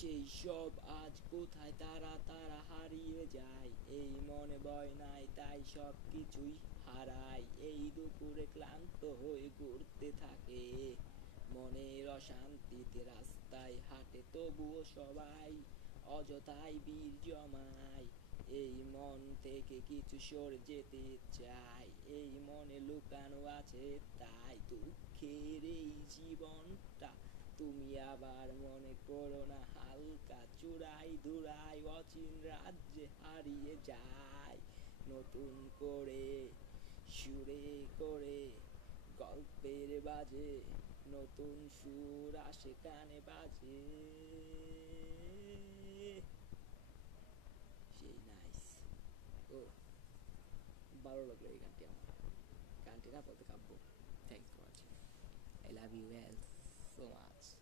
সেই সব আজ কোথায় তারা তারা হারিয়ে যায়, এই মনে ভয় নাই তাই সব কিছুই হারাই। এই দুপুরে ক্লান্ত হয়ে ঘুরতে থাকে, মনের অশান্তিতে রাস্তায় হাঁটে তবুও সবাই অযথাই বীর জমায়। এই মন থেকে কিছু সরে যেতে চাই, এই মনে লুকানো আছে তাই দুঃখের এই জীবনটা তুমি আবার মনে করো না হালকা। চূড়াই ধুরাই অচিন রাজ্যে হারিয়ে যায়, নতুন করে সুরে করে গল্পের বাজে, নতুন সুর আসে কানে বাজে। সেই নাইস। ও, ভালো লাগলো এই গানটি আমার। গানটি না বলতে কাব্য। Thanks for watching. I love you all so much.